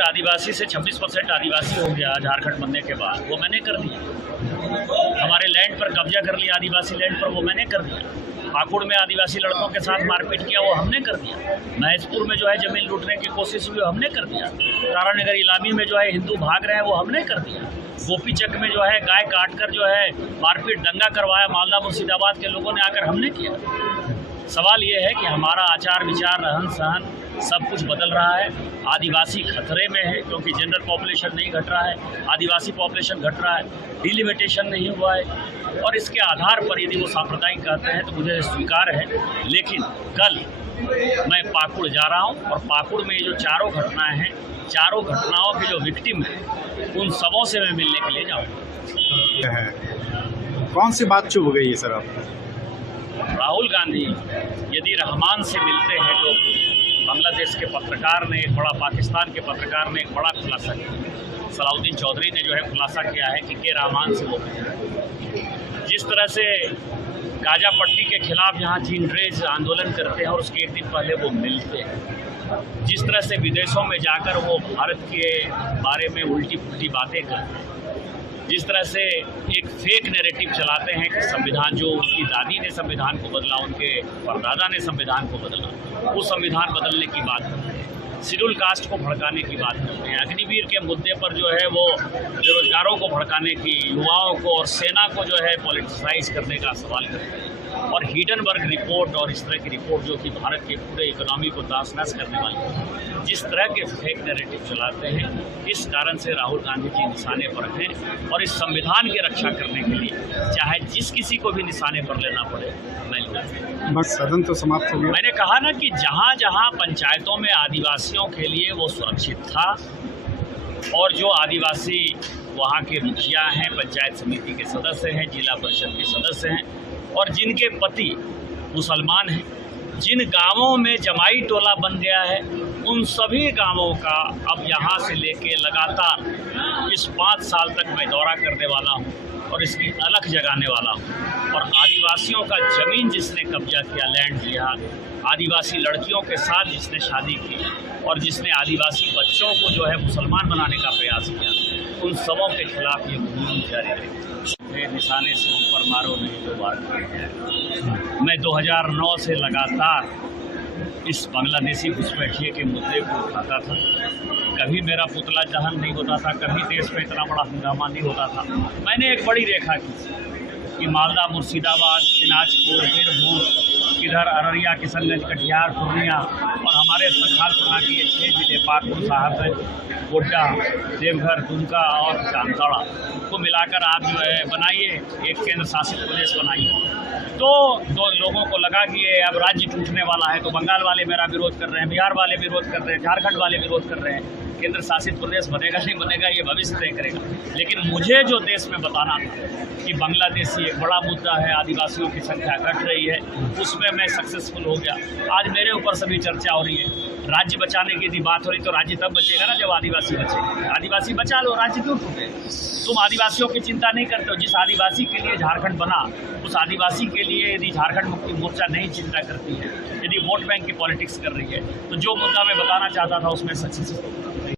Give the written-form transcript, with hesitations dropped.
आदिवासी से 26% आदिवासी हो गया झारखंड बनने के बाद, वो मैंने कर दिया। हमारे लैंड पर कब्जा कर लिया, आदिवासी लैंड पर, वो मैंने कर दिया। पाकुड़ में आदिवासी लड़कों के साथ मारपीट किया, वो हमने कर दिया। महेशपुर में जो है ज़मीन लूटने की कोशिश हुई, हमने कर दिया। तारानगर इलामी में जो है हिंदू भाग रहे हैं, वो हमने कर दिया। गोपीचक में जो है गाय काट कर जो है मारपीट दंगा करवाया मालदा मुर्शिदाबाद के लोगों ने आकर, हमने किया। सवाल ये है कि हमारा आचार विचार रहन सहन सब कुछ बदल रहा है। आदिवासी खतरे में है क्योंकि जनरल पॉपुलेशन नहीं घट रहा है, आदिवासी पॉपुलेशन घट रहा है, डिलिमिटेशन नहीं हुआ है। और इसके आधार पर यदि वो सांप्रदायिक कहते हैं तो मुझे स्वीकार है। लेकिन कल मैं पाकुड़ जा रहा हूँ और पाकुड़ में ये जो चारों घटनाएं हैं, चारों घटनाओं के जो विक्टिम हैं, उन सबों से मैं मिलने के लिए जाऊँगा। कौन सी बात चुभ गई है सर आपको? राहुल गांधी यदि रहमान से मिलते हैं, जो बांग्लादेश के पत्रकार ने, एक बड़ा पाकिस्तान के पत्रकार ने एक बड़ा खुलासा किया, सलाउद्दीन चौधरी ने जो है खुलासा किया है कि के रहमान से वो जिस तरह से गाजा पट्टी के खिलाफ यहाँ जीनरेज आंदोलन करते हैं और उसके एक दिन पहले वो मिलते हैं, जिस तरह से विदेशों में जाकर वो भारत के बारे में उल्टी पुल्टी बातें करते हैं, जिस तरह से एक फेक नैरेटिव चलाते हैं कि संविधान, जो उनकी दादी ने संविधान को बदला, उनके परदादा ने संविधान को बदला, वो संविधान बदलने की बात करते हैं, शेड्यूल कास्ट को भड़काने की बात करते हैं, अग्निवीर के मुद्दे पर जो है वो बेरोजगारों को भड़काने की, युवाओं को और सेना को जो है पॉलिटिसाइज करने का सवाल करते हैं। और हिडनबर्ग रिपोर्ट और इस तरह की रिपोर्ट जो कि भारत के पूरे इकोनॉमी को तहस-नहस करने वाली है, जिस तरह के फेक नैरेटिव चलाते हैं, इस कारण से राहुल गांधी जी निशाने पर हैं। और इस संविधान की रक्षा करने के लिए चाहे जिस किसी को भी निशाने पर लेना पड़े, मैं लूँगा। बस सदन तो समाप्त हो गया। मैंने कहा ना कि जहाँ जहाँ पंचायतों में आदिवासियों के लिए वो सुरक्षित था और जो आदिवासी वहाँ के मुखिया हैं, पंचायत समिति के सदस्य हैं, जिला परिषद के सदस्य हैं और जिनके पति मुसलमान हैं, जिन गांवों में जमाई टोला बन गया है, उन सभी गांवों का अब यहाँ से लेके लगातार इस 5 साल तक मैं दौरा करने वाला हूँ और इसकी अलख जगाने वाला हूँ। और आदिवासियों का ज़मीन जिसने कब्जा किया, लैंड लिया, आदिवासी लड़कियों के साथ जिसने शादी की और जिसने आदिवासी बच्चों को जो है मुसलमान बनाने का प्रयास किया, उन सबों के खिलाफ ये मुहिम जारी रहेगी। निशाने से ऊपर मारो नहीं जो बात है। मैं 2009 से लगातार इस बांग्लादेशी घुसपैठिए के मुद्दे को उठाता था। कभी मेरा पुतला दहन नहीं होता था, कभी देश में इतना बड़ा हंगामा नहीं होता था। मैंने एक बड़ी रेखा की कि मालदा, मुर्शिदाबाद, दिनाजपुर, बीरभूम, इधर अररिया, किशनगंज, कटिहार, पूर्णिया और हमारे संथाल के 6 जिले पाकुड़, साहबगंज, गोड्डा, देवघर, दुमका और जामताड़ा को मिलाकर आप जो है बनाइए एक केंद्र शासित प्रदेश बनाइए। तो लोगों को लगा कि ये अब राज्य टूटने वाला है, तो बंगाल वाले मेरा विरोध कर रहे हैं, बिहार वाले विरोध कर रहे हैं, झारखंड वाले विरोध कर रहे हैं। केंद्र शासित प्रदेश बनेगा नहीं बनेगा ये भविष्य तय करेगा। लेकिन मुझे जो देश में बताना था कि बांग्लादेशी एक बड़ा मुद्दा है, आदिवासियों की संख्या घट रही है, उसमें मैं सक्सेसफुल हो गया। आज मेरे ऊपर सभी चर्चा हो रही है। राज्य बचाने की यदि बात हो रही तो राज्य तब बचेगा ना जब आदिवासी बचेगा। आदिवासी बचा लो, राज्य क्यों टूटे? तुम आदिवासियों की चिंता नहीं करते हो। जिस आदिवासी के लिए झारखंड बना, उस आदिवासी के लिए यदि झारखंड मुक्ति मोर्चा नहीं चिंता करती है, यदि वोट बैंक की पॉलिटिक्स कर रही है, तो जो मुद्दा मैं बताना चाहता था उसमें सक्सेसफुल